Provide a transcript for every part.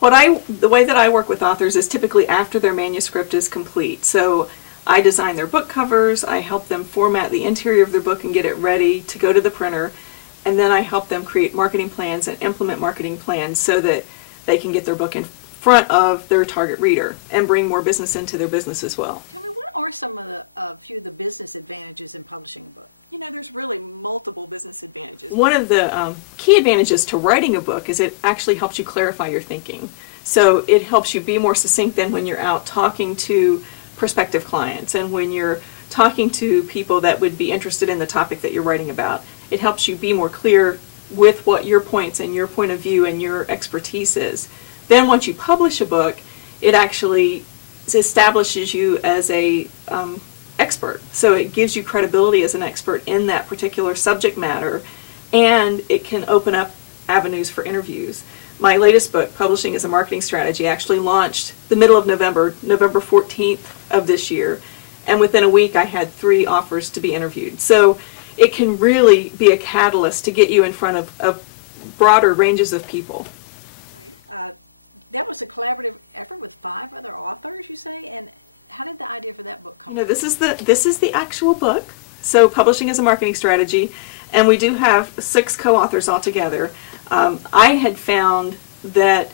The way that I work with authors is typically after their manuscript is complete. So I design their book covers, I help them format the interior of their book and get it ready to go to the printer, and then I help them create marketing plans and implement marketing plans so that they can get their book in front of their target reader and bring more business into their business as well. One of the key advantages to writing a book is it actually helps you clarify your thinking. So it helps you be more succinct than when you're out talking to prospective clients and when you're talking to people that would be interested in the topic that you're writing about. It helps you be more clear with what your points and your point of view and your expertise is. Then once you publish a book, it actually establishes you as a expert. So it gives you credibility as an expert in that particular subject matter, and it can open up avenues for interviews. My latest book, Publishing as a Marketing Strategy, actually launched the middle of November, November 14th of this year, and within a week I had 3 offers to be interviewed. So it can really be a catalyst to get you in front of broader ranges of people. You know, this is the actual book, so Publishing as a Marketing Strategy, and we do have 6 co-authors altogether. I had found that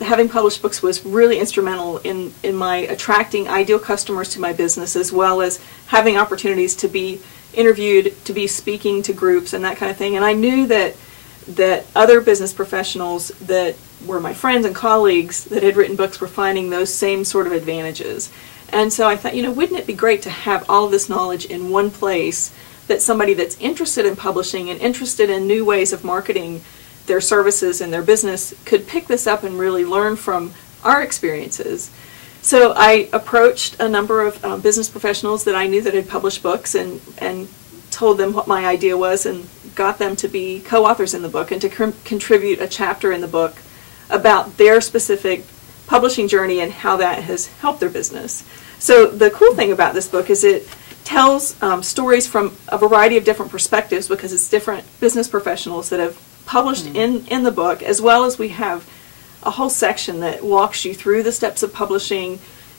having published books was really instrumental in my attracting ideal customers to my business, as well as having opportunities to be interviewed, to be speaking to groups and that kind of thing. And I knew that other business professionals that were my friends and colleagues that had written books were finding those same sort of advantages. And so I thought, you know, wouldn't it be great to have all of this knowledge in one place, that somebody that's interested in publishing and interested in new ways of marketing their services and their business could pick this up and really learn from our experiences. So I approached a number of business professionals that I knew that had published books and told them what my idea was and got them to be co-authors in the book and to contribute a chapter in the book about their specific publishing journey and how that has helped their business. So the cool thing about this book is it tells stories from a variety of different perspectives, because it's different business professionals that have published in the book, as well as we have a whole section that walks you through the steps of publishing,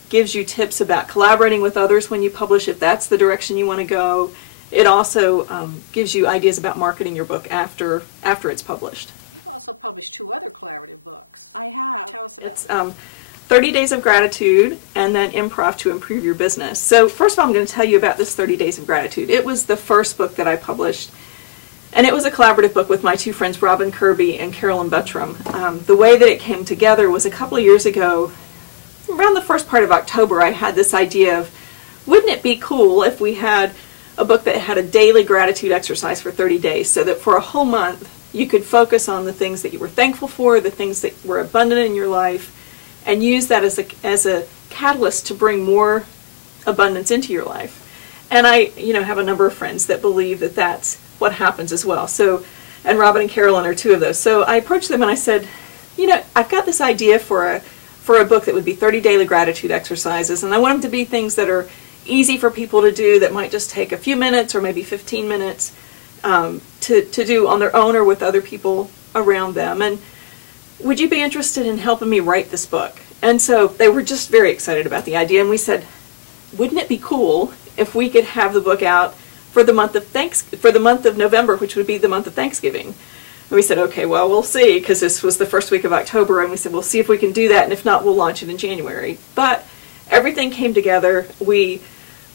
gives you tips about collaborating with others when you publish if that's the direction you want to go. It also gives you ideas about marketing your book after it's published. It's 30 Days of Gratitude and then Improv to Improve Your Business. So first of all, I'm going to tell you about this 30 Days of Gratitude. It was the first book that I published, and it was a collaborative book with my 2 friends, Robin Kirby and Carolyn Buttram. The way that it came together was a couple of years ago, around the first part of October, I had this idea of, wouldn't it be cool if we had a book that had a daily gratitude exercise for 30 days, so that for a whole month you could focus on the things that you were thankful for, the things that were abundant in your life, and use that as a catalyst to bring more abundance into your life. And I, have a number of friends that believe that that's what happens as well. So, and Robin and Carolyn are 2 of those. So I approached them and I said, I've got this idea for a book that would be 30 daily gratitude exercises, and I want them to be things that are easy for people to do, that might just take a few minutes or maybe 15 minutes to do on their own or with other people around them. And would you be interested in helping me write this book? And so they were just very excited about the idea, and we said, wouldn't it be cool if we could have the book out for the month of November, which would be the month of Thanksgiving? And we said, okay, well, we'll see, because this was the first week of October, and we said, we'll see if we can do that, and if not, we'll launch it in January. But everything came together. We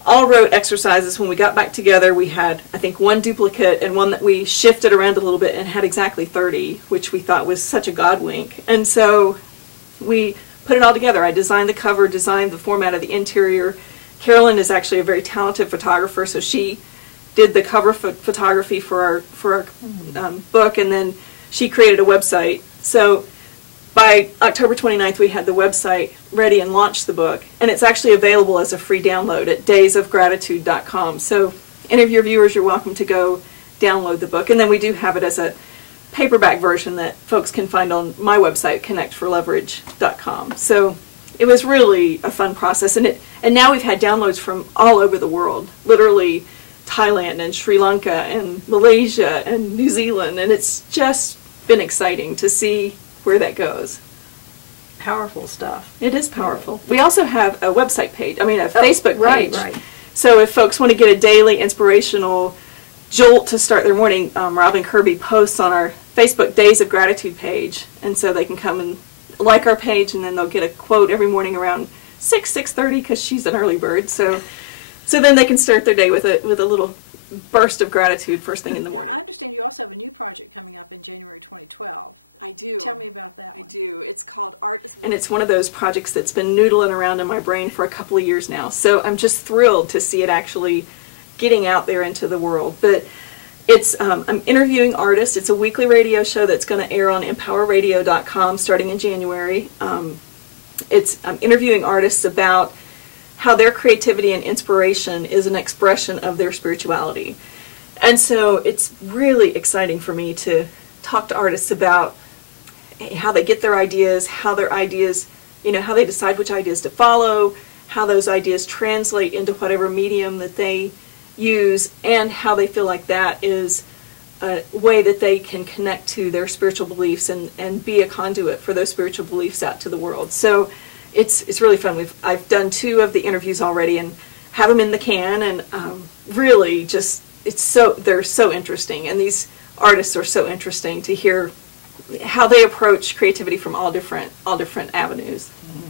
all wrote exercises. When we got back together, we had, I think, 1 duplicate and one that we shifted around a little bit and had exactly 30, which we thought was such a god wink. And so we put it all together. I designed the cover, designed the format of the interior. Carolyn is actually a very talented photographer, so she did the cover photography for our book, and then she created a website. So by October 29th, we had the website ready and launched the book, and it's actually available as a free download at daysofgratitude.com. So any of your viewers, you're welcome to go download the book. And then we do have it as a paperback version that folks can find on my website, connectforleverage.com. So it was really a fun process, and now we've had downloads from all over the world, literally Thailand and Sri Lanka and Malaysia and New Zealand, and it's just been exciting to see where that goes. powerful stuff. It is powerful. We also have a website page, a Facebook Right, page. right. So if folks want to get a daily inspirational jolt to start their morning, Robin Kirby posts on our Facebook Days of Gratitude page. And so they can come and like our page, and then they'll get a quote every morning around 6:30, because she's an early bird. So then they can start their day with a little burst of gratitude first thing in the morning. And it's one of those projects that's been noodling around in my brain for a couple of years now. So I'm just thrilled to see it actually getting out there into the world. But it's I'm interviewing artists. It's a weekly radio show that's going to air on empowerradio.com starting in January. I'm interviewing artists about how their creativity and inspiration is an expression of their spirituality. And so it's really exciting for me to talk to artists about how they get their ideas, how their ideas, how they decide which ideas to follow, how those ideas translate into whatever medium that they use, and how they feel like that is a way that they can connect to their spiritual beliefs and be a conduit for those spiritual beliefs out to the world. So it's really fun. I've done 2 of the interviews already and have them in the can, and really just they're so interesting, and these artists are so interesting to hear how they approach creativity from all different avenues. Mm-hmm.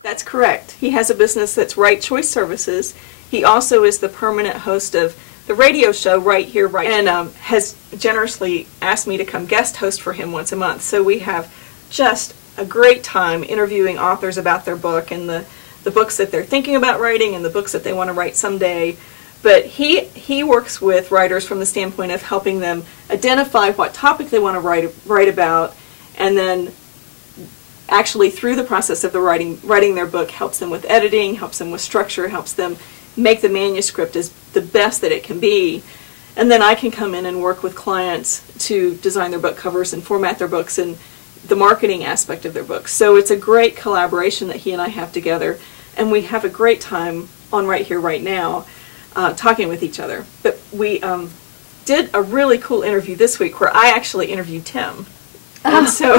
That's correct. He has a business that's Right Choice Services. He also is the permanent host of the radio show Right Here, Right Now, and has generously asked me to come guest host for him once a month. So we have just a great time interviewing authors about their book and the books that they're thinking about writing and the books that they want to write someday. But he works with writers from the standpoint of helping them identify what topic they want to write about, and then actually through the process of the writing their book helps them with editing, helps them with structure, helps them make the manuscript as the best that it can be. And then I can come in and work with clients to design their book covers and format their books and the marketing aspect of their books. So it's a great collaboration that he and I have together, and we have a great time on Right Here, Right Now, talking with each other. But we did a really cool interview this week where I actually interviewed Tim. And so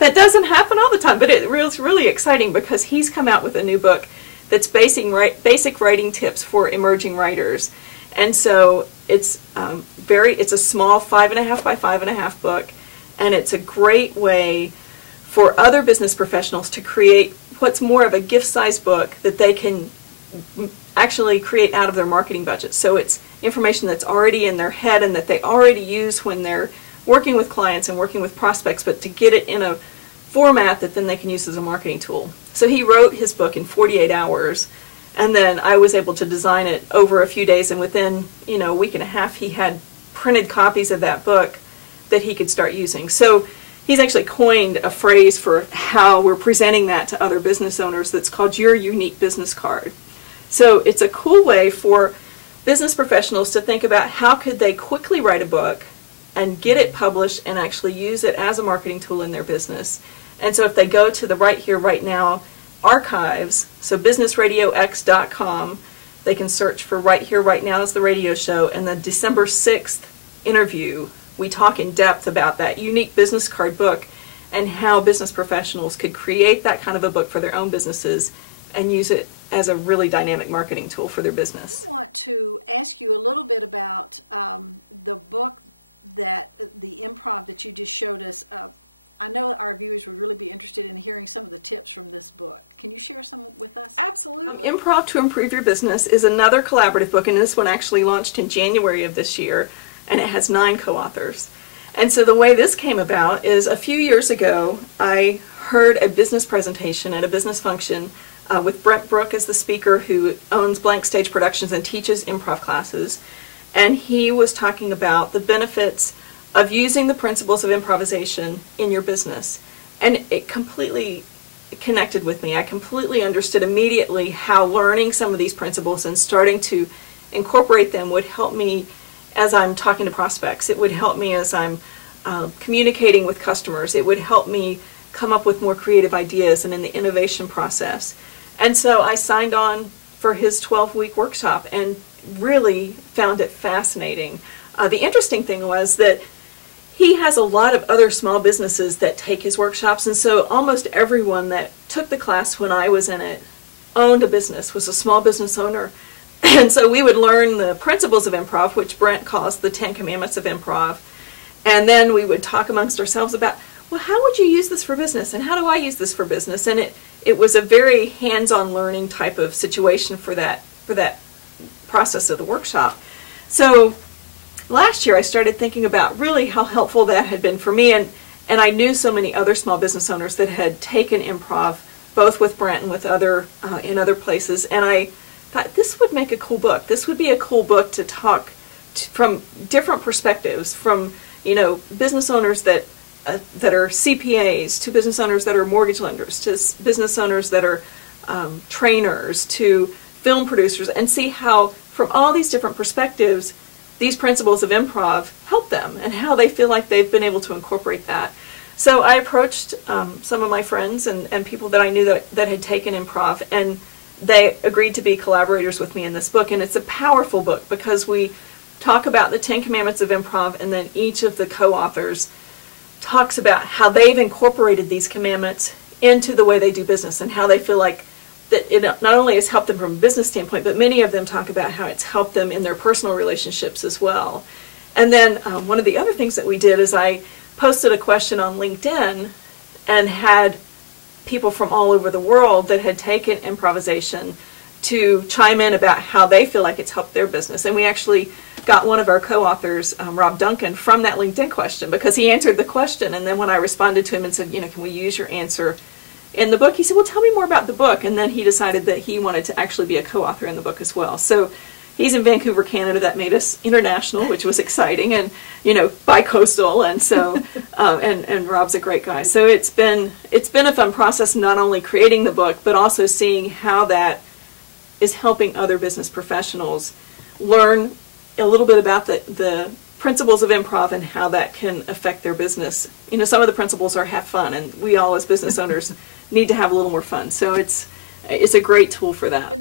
that doesn't happen all the time, but it's really exciting because he's come out with a new book that's basic writing tips for emerging writers. And so it's a small 5.5 by 5.5 book, and it's a great way for other business professionals to create what's more of a gift-sized book that they can actually create out of their marketing budget. So it's information that's already in their head and that they already use when they're working with clients and working with prospects, but to get it in a format that then they can use as a marketing tool. So he wrote his book in 48 hours, and then I was able to design it over a few days, and within a week and a half he had printed copies of that book that he could start using. So he's actually coined a phrase for how we're presenting that to other business owners that's called your unique business card. So it's a cool way for business professionals to think about how could they quickly write a book and get it published and actually use it as a marketing tool in their business. And so if they go to the Right Here, Right Now archives, so businessradiox.com, they can search for Right Here, Right Now as the radio show, and the December 6th interview, we talk in depth about that unique business card book and how business professionals could create that kind of a book for their own businesses and use it as a really dynamic marketing tool for their business. Improv to Improve Your Business is another collaborative book, and this one actually launched in January of this year, and it has 9 co-authors. And so the way this came about is a few years ago, I heard a business presentation at a business function with Brent Brooke as the speaker, who owns Blank Stage Productions and teaches improv classes. And he was talking about the benefits of using the principles of improvisation in your business. And it completely connected with me. I completely understood immediately how learning some of these principles and starting to incorporate them would help me as I'm talking to prospects. It would help me as I'm communicating with customers. It would help me come up with more creative ideas and in the innovation process. And so I signed on for his 12-week workshop and really found it fascinating. The interesting thing was that he has a lot of other small businesses that take his workshops, and so almost everyone that took the class when I was in it owned a business, was a small business owner. And so we would learn the principles of improv, which Brent calls the 10 Commandments of Improv, and then we would talk amongst ourselves about, well, how would you use this for business, and how do I use this for business? And it was a very hands-on learning type of situation for that process of the workshop. So last year I started thinking about really how helpful that had been for me, and I knew so many other small business owners that had taken improv, both with Brent and with in other places, and I thought this would make a cool book. This would be a cool book to talk from different perspectives, from business owners that are CPAs, to business owners that are mortgage lenders, to business owners that are trainers, to film producers, and see how from all these different perspectives these principles of improv help them and how they feel like they've been able to incorporate that. So I approached some of my friends and people that I knew that had taken improv, and they agreed to be collaborators with me in this book. And it's a powerful book because we talk about the 10 Commandments of Improv, and then each of the co-authors talks about how they've incorporated these commandments into the way they do business and how they feel like that it not only has helped them from a business standpoint, but many of them talk about how it's helped them in their personal relationships as well. And then one of the other things that we did is I posted a question on LinkedIn and had people from all over the world that had taken improvisation to chime in about how they feel like it's helped their business. And we actually got one of our co-authors, Rob Duncan, from that LinkedIn question, because he answered the question, and then when I responded to him and said, can we use your answer in the book, he said, well, tell me more about the book. And then he decided that he wanted to actually be a co-author in the book as well. So he's in Vancouver, Canada. That made us international, which was exciting, and bi-coastal, and so and Rob's a great guy. So it's been a fun process, not only creating the book, but also seeing how that is helping other business professionals learn a little bit about the principles of improv and how that can affect their business. Some of the principles are have fun, and we all as business owners need to have a little more fun. So it's a great tool for that.